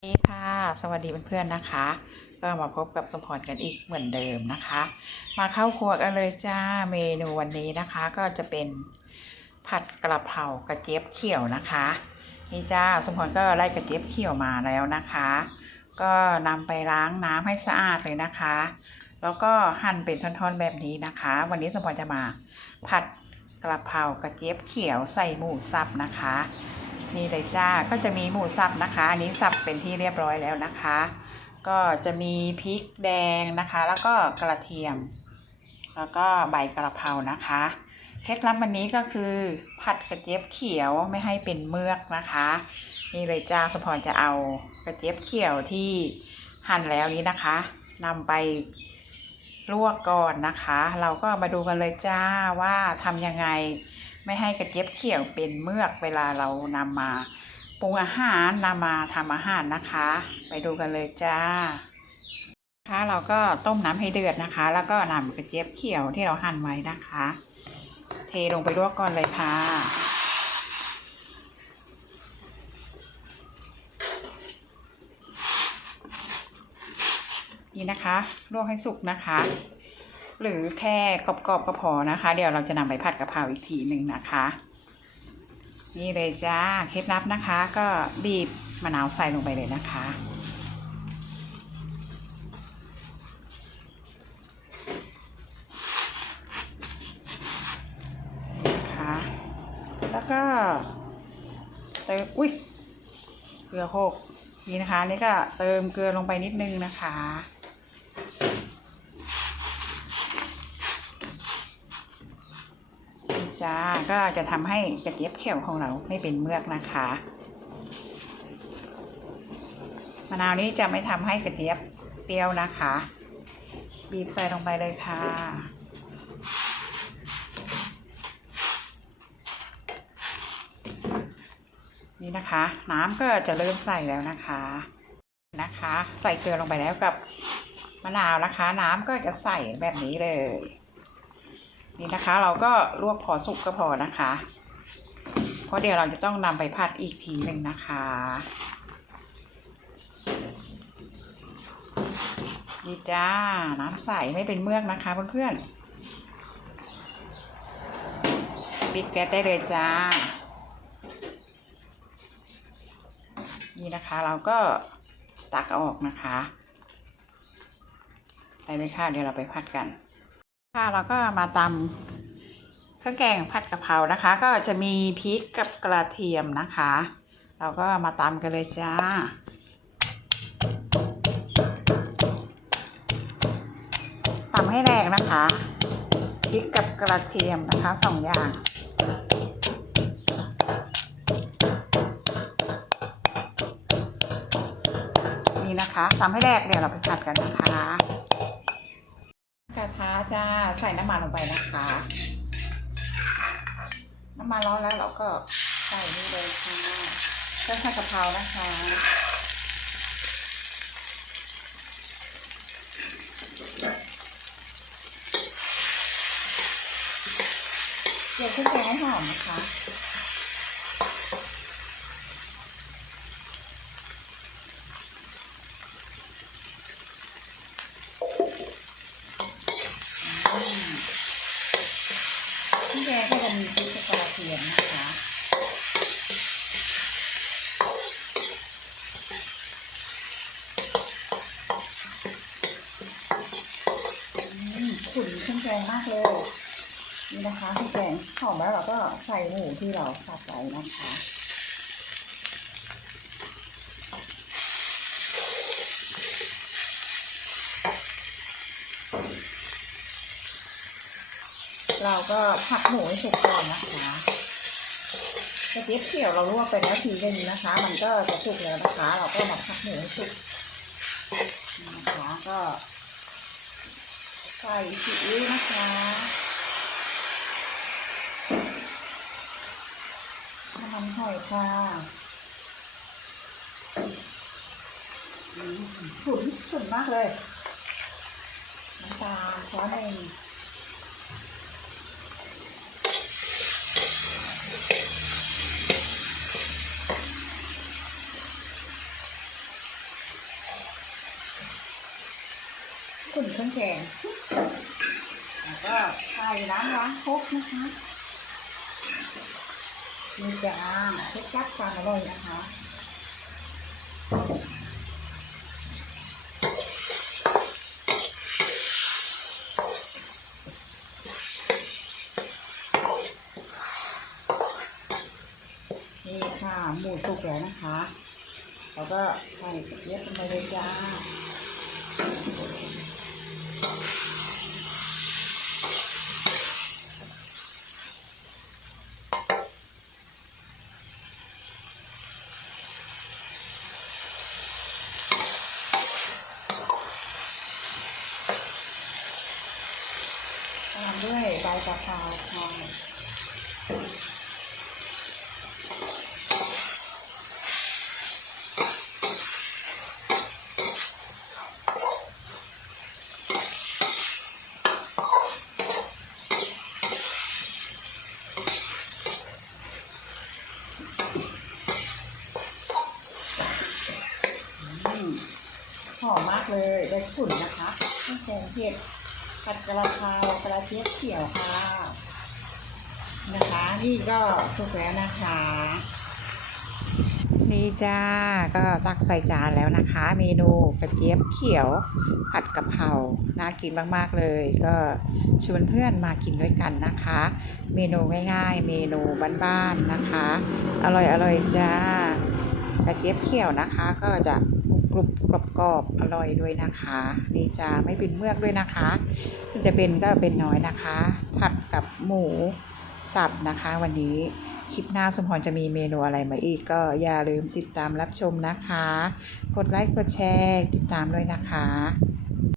สวัสดีค่ะสวัสดีเพื่อนๆนะคะ ก็มาพบกับสมพรกันอีกเหมือนเดิมนะคะ มาเข้าครัวกันเลยจ้าเมนูวันนี้นะคะ ก็จะเป็นผัดกระเพรากระเจี๊ยบเขียวนะคะนี่จ้าสมพรก็ไล่กระเจี๊ยบเขียวมาแล้วนะคะ ก็นำไปล้างน้ำให้สะอาดเลยนะคะ แล้วก็หั่นเป็นท่อนๆแบบนี้นะคะ วันนี้สมพรจะมาผัดกระเพรากระเจี๊ยบเขียวใส่หมูสับนะคะ นี่เลยจ้าก็จะมีหมูสับนะคะ อันนี้สับเป็นที่เรียบร้อยแล้วนะคะ ก็จะมีพริกแดงนะคะ แล้วก็กระเทียม แล้วก็ใบกระเพรานะคะเคล็ดลับวันนี้ก็คือ ผัดกระเจี๊ยบเขียวไม่ให้เป็นเมือกนะคะนี่เลยจ้าสมพรจะเอากระเจี๊ยบเขียวที่หั่นแล้วนี้นะคะนำไปลวกก่อนนะคะ เราก็มาดูกันเลยจ้าว่าทำยังไง ไม่ให้กระเจี๊ยบเขียวเป็นเมือกเวลาเรานำมาปรุงอาหารนำมาทำอาหารนะคะ ไปดูกันเลยจ้าค่ะเราก็ต้มน้ำให้เดือดนะคะ แล้วก็นำกระเจี๊ยบเขียวที่เราหั่นไว้นะคะ เทลงไปลวกก่อนเลยค่ะ นี่นะคะลวกให้สุกนะคะ หรือแค่กรอบๆก็พอนะคะ เดี๋ยวเราจะนำไปผัดกะเพราอีกทีหนึ่งนะคะ นี่เลยจ้าเคล็ดลับนะคะ ก็บีบมะนาวใส่ลงไปเลยนะคะนะคะแล้วก็เติมอุ้ยเกลือหกนี่นะคะนี่ก็เติมเกลือลงไปนิดนึงนะคะ จ้า ก็จะทำให้กระเจี๊ยบเขียวของเราไม่เป็นเมือกนะคะ มะนาวนี้จะไม่ทำให้กระเจี๊ยบเปรี้ยวนะคะ บีบใส่ลงไปเลยค่ะนี่นะคะ น้ำก็จะเริ่มใส่แล้วนะคะนะคะ ใส่เกลือลงไปแล้วกับมะนาวนะคะ น้ำก็จะใส่แบบนี้เลย นี่นะคะ เราก็ลวกพอสุกก็พอนะคะ เพราะเดี๋ยวเราจะต้องนำไปผัดอีกทีหนึ่งนะคะ นี่จ้า น้ำใสไม่เป็นเมือกนะคะเพื่อนๆปิดแก๊สได้เลยจ้า นี่นะคะเราก็ตักออกนะคะ ไปเลยค่ะเดี๋ยวเราไปผัดกัน ค่ะเราก็มาตำเครื่องแกงผัดกะเพรานะคะ ก็จะมีพริกกับกระเทียมนะคะ เราก็มาตำกันเลยจ้าตำให้แรงนะคะพริกกับกระเทียมนะคะสองอย่างนี่นะคะตำให้แรกเดี๋ยวเราไปผัดกันนะคะ กระทะจะใส่น้ำมันลงไปนะคะ น้ำมันร้อนแล้วเราก็ใส่นี่เลยค่ะก็ใส่กะเพรานะคะเดี๋ยวขึ้นแกงให้หอมนะคะ ที่แกงก็จะมีพริกกับกระเทียมนะคะ อืม ขุ่นเครื่องแกงมากเลยนี่นะคะเครื่แกงหอมแล้วเราก็ใส่หมูที่เราสับไว้นะคะเราก็ผัดหมูให้สุกก่อนนะคะกระเจี๊ยบเขียวเราลวกไปแล้วทีนึงนะคะ มันก็จะสุกแล้วนะคะ เราก็มาผัดหมูให้สุกนะคะก็ ไส่สีอิ๊วนะคะน้ำมัหอยค่ะฉุนฉุนมากเลย น้ำตาลช้อนหนึ่งขุ่นเครื่องแกง แล้วก็ใส่ล้างล้างครกนะคะนี่จ้าเคล็ดลับความอร่อยนะคะนี่ค่ะหมูสุกแล้วนะคะเราก็ใส่กระเทียมลงไปเลยจ้า ตามด้วยใบ กะเพราค่ะหอมมากเลยได้ขุ่นนะคะเครื่องแกงเผ็ด ผัดกระเพรากระเทียมเขียวค่ะ นะคะ นี่ก็สุกแล้วนะคะ นี่จ้าก็ตักใส่จานแล้วนะคะ เมนูกระเจี๊ยบเขียว ผัดกะเพราน่ากินมากๆเลย ก็ชวนเพื่อนมากินด้วยกันนะคะ เมนูง่ายๆ เมนูบ้านๆนะคะ อร่อยอร่อยๆจ้ากระเจี๊ยบเขียวนะคะก็จะ กรุบกรอบกรอบอร่อยด้วยนะคะนี่จะไม่เป็นเมือกด้วยนะคะ มันจะเป็นก็เป็นน้อยนะคะ ผัดกับหมูสับนะคะ วันนี้คลิปหน้าสมพรจะมีเมนูอะไรมาอีกก็อย่าลืมติดตามรับชมนะคะ กดไลค์กดแชร์ติดตามด้วยนะคะ